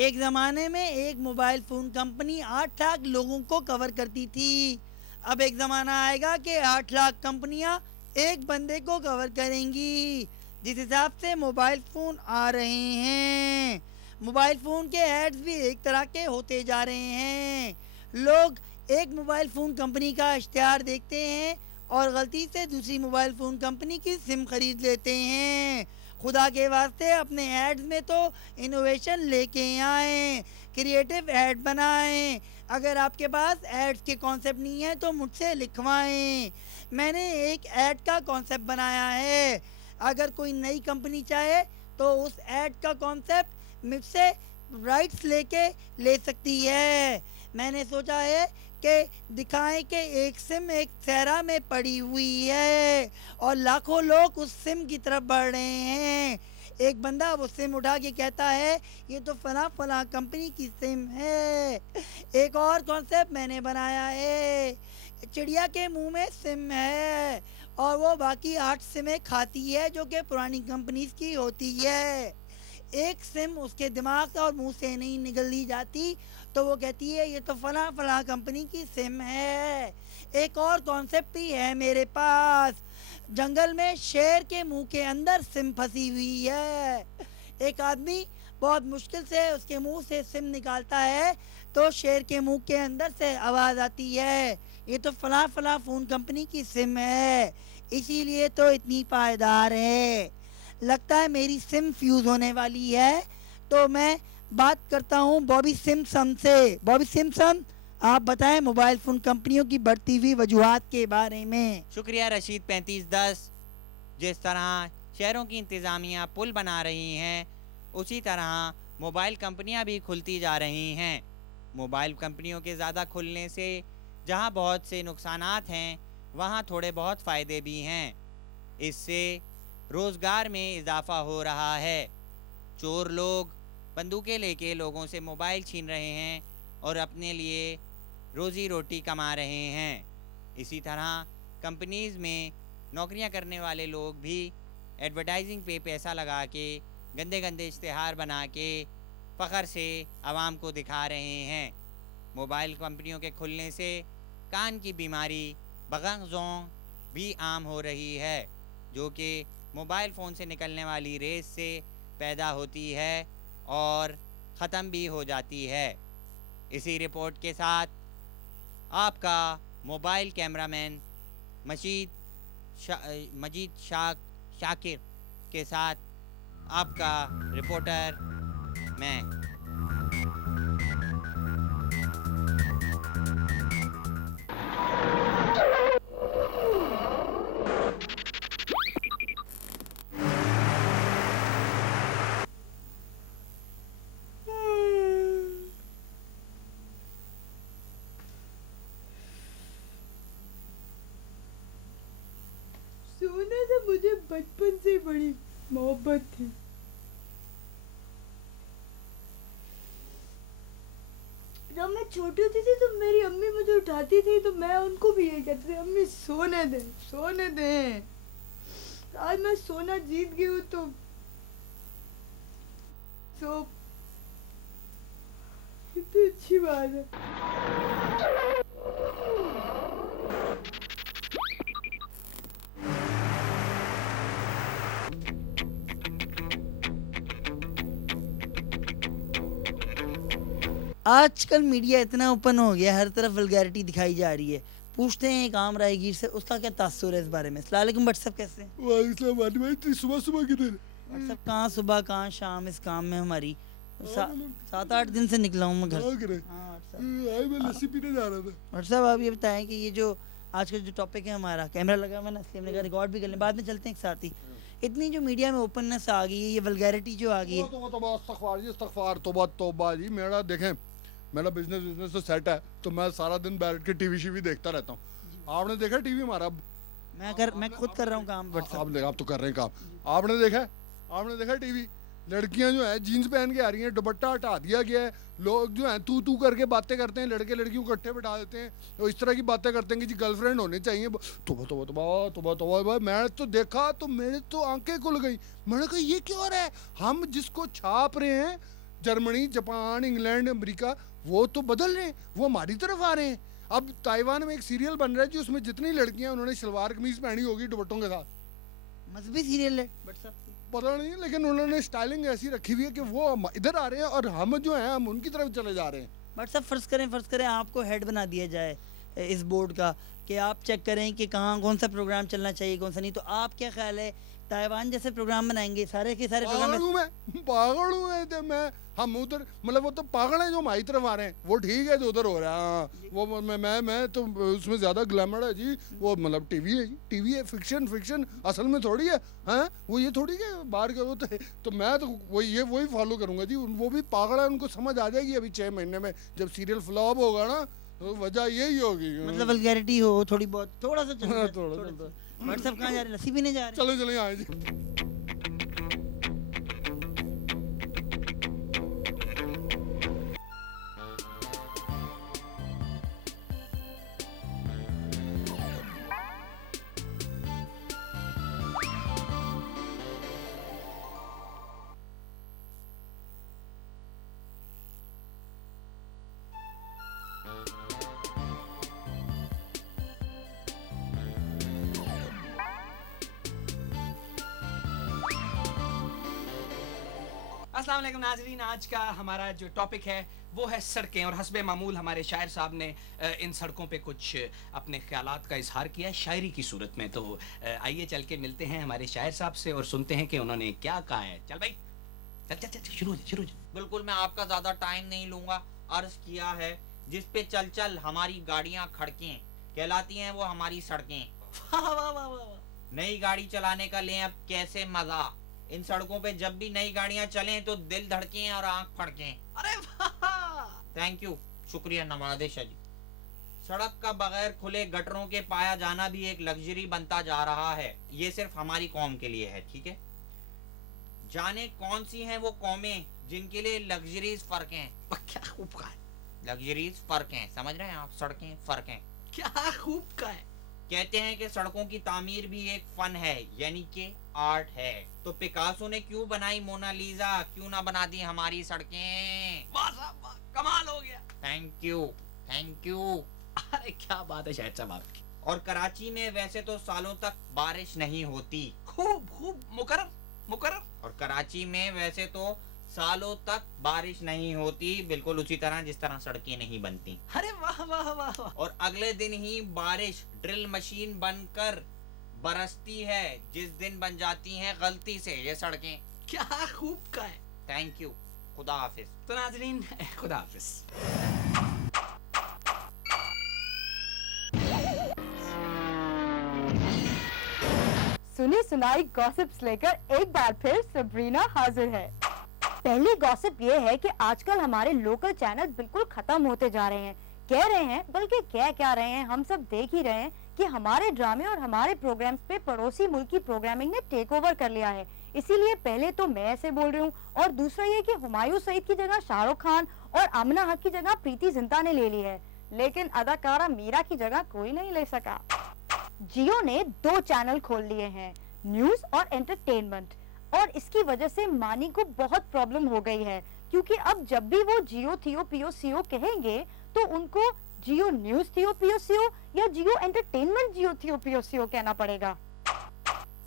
एक ज़माने में एक मोबाइल फ़ोन कंपनी 8 लाख लोगों को कवर करती थी। अब एक ज़माना आएगा कि 8 लाख कंपनियां एक बंदे को कवर करेंगी। जिस हिसाब से मोबाइल फ़ोन आ रहे हैं, मोबाइल फ़ोन के एड्स भी एक तरह के होते जा रहे हैं। लोग एक मोबाइल फ़ोन कंपनी का इश्तिहार देखते हैं और गलती से दूसरी मोबाइल फ़ोन कंपनी की सिम खरीद लेते हैं। खुदा के वास्ते अपने एड्स में तो इनोवेशन लेके आएँ, क्रिएटिव ऐड बनाएँ। अगर आपके पास एड्स के कॉन्सेप्ट नहीं है तो मुझसे लिखवाएँ। मैंने एक ऐड का कॉन्सेप्ट बनाया है। अगर कोई नई कंपनी चाहे तो उस ऐड का कॉन्सेप्ट मुझसे राइट्स लेके ले सकती है। मैंने सोचा है कि दिखाएं कि एक सिम एक सहरा में पड़ी हुई है और लाखों लोग उस सिम की तरफ बढ़ रहे हैं। एक बंदा वो सिम उठा के कहता है ये तो फला फला कंपनी की सिम है। एक और कॉन्सेप्ट मैंने बनाया है, चिड़िया के मुंह में सिम है और वो बाकी 8 सिमें खाती है जो कि पुरानी कंपनीज की होती है। एक सिम उसके दिमाग और मुंह से नहीं निगली जाती तो वो कहती है ये तो फला फला कंपनी की सिम है। एक और कॉन्सेप्ट भी है मेरे पास, जंगल में शेर के मुंह के अंदर सिम फंसी हुई है। एक आदमी बहुत मुश्किल से उसके मुंह से सिम निकालता है तो शेर के मुंह के अंदर से आवाज़ आती है ये तो फला फला फ़ोन कंपनी की सिम है, इसीलिए तो इतनी पायदार है। लगता है मेरी सिम फ्यूज़ होने वाली है तो मैं बात करता हूँ बॉबी सिम्पसन से। बॉबी सिम्पसन, आप बताएं मोबाइल फ़ोन कंपनियों की बढ़ती हुई वजूहात के बारे में। शुक्रिया रशीद 3510। जिस तरह शहरों की इंतज़ामिया पुल बना रही हैं, उसी तरह मोबाइल कंपनियां भी खुलती जा रही हैं। मोबाइल कंपनियों के ज़्यादा खुलने से जहां बहुत से नुकसानात हैं, वहां थोड़े बहुत फ़ायदे भी हैं। इससे रोज़गार में इजाफ़ा हो रहा है। चोर लोग बंदूकें लेके लोगों से मोबाइल छीन रहे हैं और अपने लिए रोज़ी रोटी कमा रहे हैं। इसी तरह कंपनीज़ में नौकरियां करने वाले लोग भी एडवर्टाइजिंग पे पैसा लगा के गंदे गंदे इश्तिहार बना के फ़ख्र से आवाम को दिखा रहे हैं। मोबाइल कंपनियों के खुलने से कान की बीमारी बगज़ों भी आम हो रही है, जो कि मोबाइल फ़ोन से निकलने वाली रेस से पैदा होती है और ख़त्म भी हो जाती है। इसी रिपोर्ट के साथ आपका मोबाइल कैमरामैन मजीद शाकिर के साथ आपका रिपोर्टर मैं। सोने से मुझे बचपन से बड़ी मोहब्बत थी। जब मैं छोटी होती थी तो मेरी अम्मी मुझे उठाती थी तो मैं उनको भी यही कहती थी, अम्मी सोने दे सोने दे। आज मैं सोना जीत गई हूँ तो कितनी अच्छी बात है। आजकल मीडिया इतना ओपन हो गया, हर तरफ वल्गैरिटी दिखाई जा रही है। पूछते हैं एक आम राहगीर से उसका क्या तासुर है इस बारे में। अस्सलाम वालेकुम व्हाट्सअप, कैसे हैं? भाई सुबह सुबह किधर? व्हाट्सअप कहाँ सुबह कहाँ शाम, इस काम में हमारी 7-8 दिन से निकला हूँ मैं घर से। हाँ मैं लस्सी पीने जा रहा था। व्हाट्सअप, आप ये बताएं कि ये जो आज का जो टॉपिक है, हमारा कैमरा लगा हुआ है ना, इसलिए हमने कहा रिकॉर्ड भी कर लें, बाद में चलते हैं एक साथ ही। इतनी जो मीडिया में ओपननेस आ गई है, ये वल्गैरिटी जो आ गई है। तोबा जी, मेरा देखें, मेरा बिजनेस तो सेट है, तो मैं सारा दिन बैठ के टीवी शीवी देखता रहता हूँ। आपने देखा टीवी हमारा? मैं खुद कर रहा हूँ काम व्हाट्सएप। आप तो कर रहे हैं काम। आपने देखा टीवी? लड़कियां जो है जीन्स पहन के आ रही हैं, दुपट्टा हटा दिया गया है, लोग जो है तू करके बातें करते हैं, लड़के लड़कियों को इकट्ठे बिठा देते हैं और इस तरह की बातें करते हैं कि जी गर्लफ्रेंड होनी चाहिए। तोबा मैं तो देखा तो मेरे तो आंखें खुल गई। मैंने कहा ये क्या हो रहा है? हम जिसको छाप रहे हैं जर्मनी, जापान, इंग्लैंड, अमेरिका, वो तो बदल रहे हैं, वो हमारी तरफ आ रहे हैं। अब ताइवान में एक सीरियल बन रहा है जी, उसमें जितनी लड़कियां उन्होंने सलवार कमीज पहनी होगी दुपट्टों के साथ, मजहबी सीरियल है बट सब पता नहीं, लेकिन उन्होंने स्टाइलिंग ऐसी रखी हुई है कि वो इधर आ रहे हैं और हम जो हैं हम उनकी तरफ चले जा रहे हैं। बट सब फर्ज करें आपको हेड बना दिया जाए इस बोर्ड का कि आप चेक करें कि कहाँ कौन सा प्रोग्राम चलना चाहिए कौन सा नहीं, तो आप क्या ख्याल है ताइवान जैसे प्रोग्राम बनाएंगे सारे के सारे पागल प्रोग्राम? हूँ पागल हूँ मैं हम उधर, मतलब वो तो पागल हैं जो हमारी तरफ आ रहे हैं, वो ठीक है जो उधर हो रहा है। हाँ, वो मैं तो उसमें ज्यादा ग्लैमर है जी, वो मतलब टीवी है जी, टीवी है, फिक्शन असल में थोड़ी है। हाँ, वो ये थोड़ी है बाहर के वो तो मैं तो वही फॉलो करूंगा जी। वो भी पागल है, उनको समझ आ जाएगी अभी 6 महीने में जब सीरियल फ्लॉप होगा ना, तो वजह यही होगी, मतलब वल्गैरिटी हो थोड़ी बहुत, थोड़ा सा हाँ, थोड़ा सा। बट सब कहाँ जा रहे, लस्सी पीने जा रहे हैं? चलो यहाँ जी। अस्सलाम वालेकुम नाजरीन, आज का हमारा जो टॉपिक है वो है सड़कें, और हस्बे मामूल हमारे शायर साहब ने इन सड़कों पे कुछ अपने ख्यालात का इजहार किया है शायरी की सूरत में। तो आइए चल के मिलते हैं हमारे शायर साहब से और सुनते हैं कि उन्होंने क्या कहा है। चल भाई, चल शुरू हो जा। बिल्कुल, मैं आपका ज्यादा टाइम नहीं लूंगा। अर्ज किया है जिस पे चल चल हमारी गाड़ियां खड़कें, कहलाती हैं वो हमारी सड़कें। वाह वाह वाह वाह। नई गाड़ी चलाने का लें अब कैसे मजा, इन सड़कों पे जब भी नई गाड़ियां चलें तो दिल धड़कें और आंख फड़कें। अरे वाह। थैंक यू, शुक्रिया, नवाज़िश है जी। सड़क का बगैर खुले गटरों के पाया जाना भी एक लग्जरी बनता जा रहा है। ये सिर्फ हमारी कौम के लिए है, ठीक है। जाने कौन सी हैं वो कौमें जिनके लिए लग्जरीज फर्क हैं। क्या खूब कहा है, लग्जरीज फर्क हैं, समझ रहे हैं आप, सड़कें फर्क हैं। क्या खूब कहा है। कहते हैं कि सड़कों की तामीर भी एक फन है, यानी कि आर्ट है। तो पिकासो ने क्यों बनाई मोनालिसा, क्यों ना बना दी हमारी सड़कें। वाह साहब वाह, कमाल हो गया। Thank you, thank you. अरे क्या बात है शायद साहब आपकी। और कराची में वैसे तो सालों तक बारिश नहीं होती। खूब खूब, मुकर्रर मुकर्रर। और कराची में वैसे तो सालों तक बारिश नहीं होती, बिल्कुल उसी तरह जिस तरह सड़कें नहीं बनती। अरे वाह वाह वाह वाह। और अगले दिन ही बारिश ड्रिल मशीन बनकर बरसती है जिस दिन बन जाती हैं गलती से ये सड़कें। क्या खूब कहा है। थैंक यू, खुदा हाफिज। तो नाजरीन, खुदा हाफिज। सुनी सुनाई गॉसिप्स लेकर एक बार फिर सबरीना हाजिर है। पहली गॉसिप ये है कि आजकल हमारे लोकल चैनल बिल्कुल खत्म होते जा रहे हैं। कह रहे हैं, बल्कि कह क्या रहे हैं, हम सब देख ही रहे हैं कि हमारे ड्रामे और हमारे प्रोग्राम्स पे पड़ोसी मुल्क की प्रोग्रामिंग ने टेक ओवर कर लिया है। इसीलिए पहले तो मैं ऐसे बोल रही हूँ, और दूसरा ये कि हुमायूं सईद की जगह शाहरुख खान और आमना हक की जगह प्रीति जिंटा ने ले ली है, लेकिन अदाकारा मीरा की जगह कोई नहीं ले सका। जियो ने 2 चैनल खोल लिए हैं, न्यूज और एंटरटेनमेंट, और इसकी वजह से मानी को बहुत प्रॉब्लम हो गई है, क्योंकि अब जब भी वो जियो थियो पियो सीओ कहेंगे तो उनको जियो न्यूज थियो पियो सीओ या जियो एंटरटेनमेंट जियो थियो पियो सीओ कहना पड़ेगा।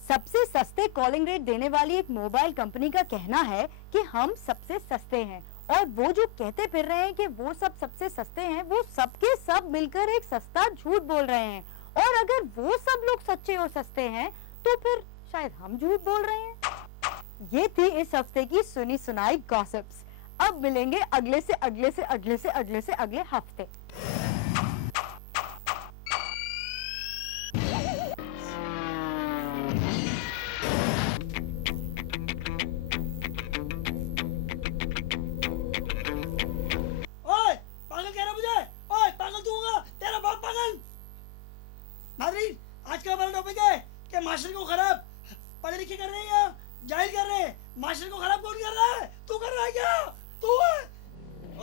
सबसे सस्ते कॉलिंग रेट देने वाली एक मोबाइल कंपनी का कहना है कि हम सबसे सस्ते हैं, और वो जो कहते फिर रहे हैं कि वो सब सबसे सस्ते हैं, वो सबके सब मिलकर एक सस्ता झूठ बोल रहे हैं। और अगर वो सब लोग सच्चे और सस्ते हैं तो फिर शायद हम झूठ बोल रहे हैं। ये थी इस हफ्ते की सुनी सुनाई गॉसिप्स। अब मिलेंगे अगले से अगले से अगले से अगले से अगले हफ्ते। ओए पागल कह रहा मुझे, ओए पागल तू होगा, तेरा बाप पागल। नाज़रीन, आज का हमारा टॉपिक है कि माशरे को खराब पढ़े लिखे कर रहे हैं या जाहिल कर रहे हैं। माशरे को खराब कौन कर रहा है? तू कर रहा है क्या? तू है।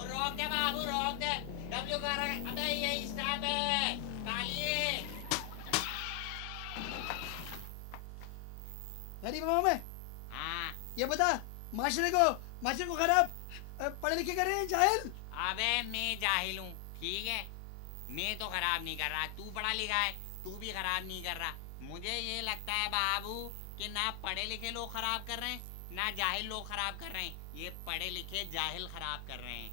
रोक दे बाबू, रोक दे। डब्ल्यू कर रहा है, अबे ये स्टाफ है कालिए। गरीब मामा में हाँ, ये बता, माशरे को खराब पढ़े लिखे कर रहे हैं जाहिल। अबे मैं जाहिल हूँ, ठीक है। मैं तो खराब नहीं कर रहा, तू पढ़ा लिखा है, तू भी खराब नहीं कर रहा। मुझे ये लगता है बाबू कि ना पढ़े लिखे लोग खराब कर रहे हैं, ना जाहिल लोग खराब कर रहे हैं, ये पढ़े लिखे जाहिल खराब कर रहे हैं।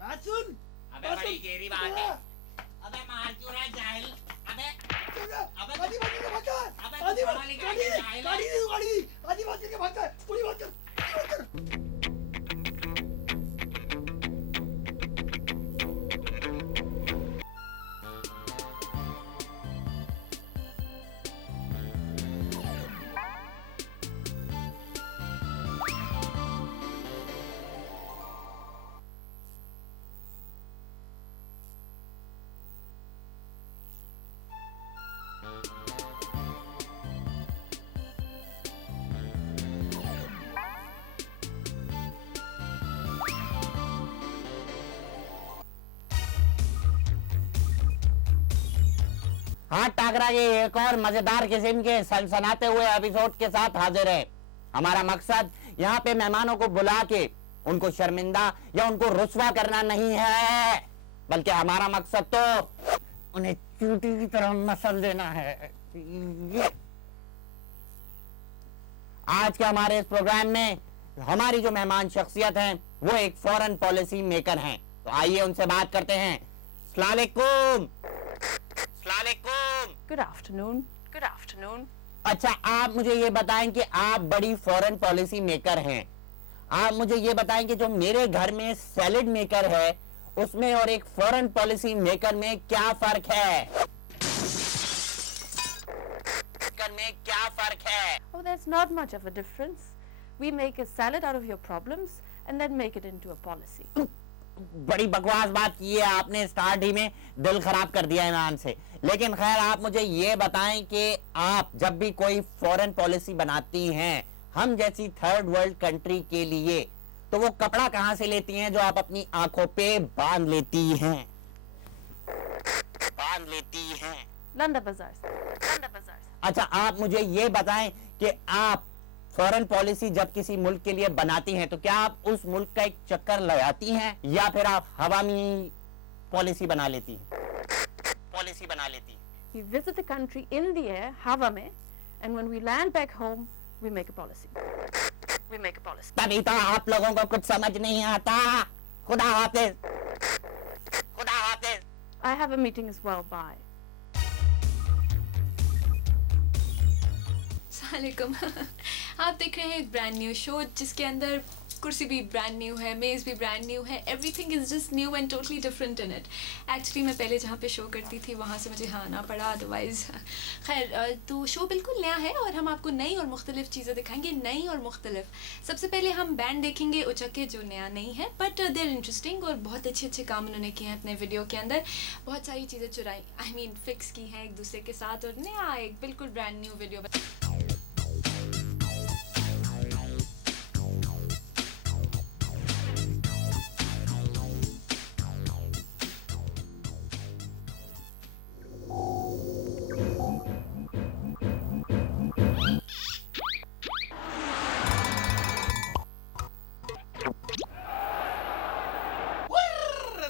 बात सुन। अबे बड़ी गहरी बात है। अबे मार क्यों रहा है जाहिल? अबे अबे आधी बात करके भागता है। अबे आधी तू बात पढ़ा लिखा है, जाहिल गाड़ी है। दे दो, गाड़ी दी। आधी बात करके भागता है। पूरी बात कर, पूरी बात कर। हाँ टाकरा जी एक और मजेदार किस्म के सनसनाते हुए एपिसोड के साथ हाजिर है। हमारा मकसद यहाँ पे मेहमानों को बुला के उनको शर्मिंदा या उनको रुस्वा करना नहीं है, बल्कि हमारा मकसद तो उन्हें चूटी की तरह मसल देना है। ये आज के हमारे इस प्रोग्राम में हमारी जो मेहमान शख्सियत हैं वो एक फॉरेन पॉलिसी मेकर हैं। तो आइए उनसे बात करते हैं। अस्सलाम वालेकुम। Good afternoon. Good afternoon. अच्छा आप मुझे ये बताएं कि आप बड़ी फॉरेन पॉलिसी मेकर हैं। आप मुझे ये बताएं कि जो मेरे घर में सैलेड मेकर है उसमें और एक फॉरेन पॉलिसी मेकर में क्या फर्क है? क्या फर्क है? Oh, there's not much of a difference. We make a salad out of your problems and then make it into a policy. बड़ी बकवास बात की है आपने, स्टार्ट ही में दिल खराब कर दिया ईमान से। लेकिन खैर आप मुझे ये बताएं कि आप जब भी कोई फॉरेन पॉलिसी बनाती हैं हम जैसी थर्ड वर्ल्ड कंट्री के लिए, तो वो कपड़ा कहाँ से लेती हैं जो आप अपनी आंखों पे बांध लेती हैं? Landa Bazaar. Landa Bazaar. अच्छा आप मुझे ये बताएं कि आप फॉरेन पॉलिसी जब किसी मुल्क के लिए बनाती हैं तो क्या आप उस मुल्क का एक चक्कर लगाती हैं या फिर आप हवा में पॉलिसी बना लेती हैं? We visit the country in the air, Hava mein, and when we land back home, we make a policy. We make a policy. तभी तो आप लोगों को कुछ समझ नहीं आता। खुदा हाफिज। I have a meeting as well. Bye. अस्सलामुअलैकुम। आप देख रहे हैं एक ब्रांड न्यू शो जिसके अंदर कुर्सी भी ब्रांड न्यू है, मेज़ भी ब्रांड न्यू है, everything is just new and totally different in it. Actually मैं पहले जहाँ पे शो करती थी वहाँ से मुझे यहाँ आना पड़ा, अदरवाइज़ खैर तो शो बिल्कुल नया है और हम आपको नई और मुख्तलिफ चीज़ें दिखाएंगे, नई और मुख्तलिफ। सबसे पहले हम बैंड देखेंगे उचक्के जो नया नहीं है बट देर इंटरेस्टिंग और बहुत अच्छे अच्छे काम उन्होंने किए हैं अपने वीडियो के अंदर। बहुत सारी चीज़ें चुराई आई मीन फिक्स की हैं एक दूसरे के साथ और नया एक बिल्कुल ब्रांड न्यू वीडियो।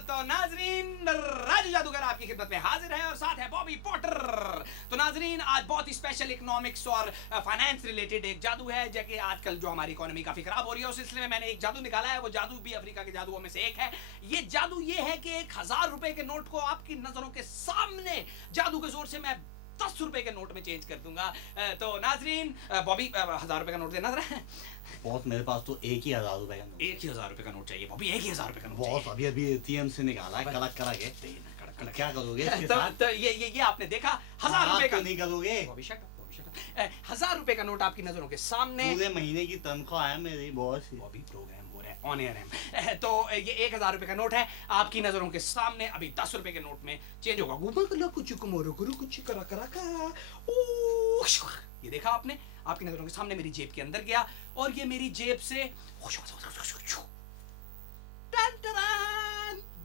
तो नाजरीन राजू जादूगर आपकी खिदमत में हाजिर है और साथ है बॉबी पॉटर। तो नाजरीन आज बहुत ही स्पेशल इकोनॉमिक्स और फाइनेंस रिलेटेड एक जादू है, जबकि आजकल जो हमारी इकोनॉमी काफी खराब हो रही है उस सिलसिले में मैंने एक जादू निकाला है। वो जादू भी अफ्रीका के जादुओं में से एक है। ये जादू ये है कि 1000 रुपए के नोट को आपकी नजरों के सामने जादू के जोर से मैं 10 रुपए के नोट में चेंज कर दूंगा। तो नाजरीन बॉबी 1000 रुपए का नोट देना जरा। बहुत, मेरे पास तो एक ही 1000 रुपए का नोट। एक ही 1000 रुपए का नोट चाहिए बॉबी, एक ही 1000 रुपए का नोट बहुत, चाहिए। अभी अभी एटीएम से निकाला है, कड़क करा के। क्या करोगे इसके तो, साथ? तो ये आपने देखा 1000 रुपए का नहीं करोगे? Bobby shut up, Bobby shut up. 1000 रुपए का नोट आपकी नजरों के सामने। पूरे महीने की तनख्वाह है मेरी बॉस। बॉबी प्रोग्राम हो रहा है ऑन एयर है। तो ये 1000 रुपए का नोट है आपकी नजरों के सामने। अभी 10 रुपए के नोट में चेंज होगा। कुछ करा करा का। ये देखा आपने, आपकी नजरों के सामने मेरी जेब के अंदर गया और ये मेरी जेब से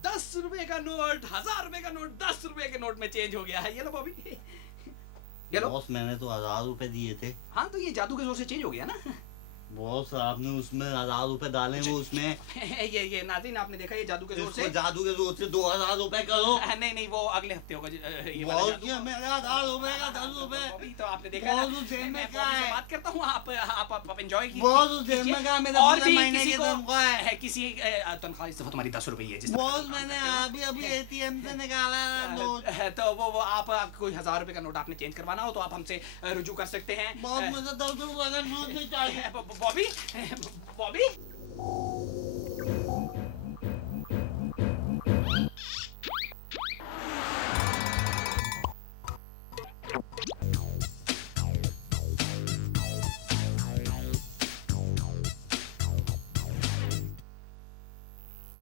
10 रुपए का नोट, 1000 रुपए का नोट 10 रुपए के नोट में चेंज हो गया है। ये लो बॉबी, ये लो। बॉस मैंने तो 1000 रुपए दिए थे। हाँ तो ये जादू के जोर से चेंज हो गया ना। बॉस आपने उसमें 1000 रुपए डाले वो उसमें ये नाज़रीन आपने देखा ये जादू के जोर से इसको जादू के जोर से 2000 रुपए करो। नहीं वो अगले हफ्ते होगा ये वाला बॉस जादू। ये मेरा 1000 रुपए का 10 रुपए बॉबी तो आपने देखा ना, बॉस उस जेब में मैं क्या बॉबी से है? बात करता हूँ आप एंजॉय कीजिए। बॉस उस जेब में क्या है? मेरा और पूरे भी महीने किसी की को तनख्वाह है। किसी तनख्वाह इस दफा तुम्हारी 10 रुपए ही है जिस बॉस मैंने अभी ATM से निकाला है नोट। तो वो आप कोई 1000 रुपए का नोट आपने चेंज करवाना हो तो आप हमसे रुजू कर सकते हैं। बॉस मुझे 10 रुपए का नोट नहीं चाहिए। बॉबी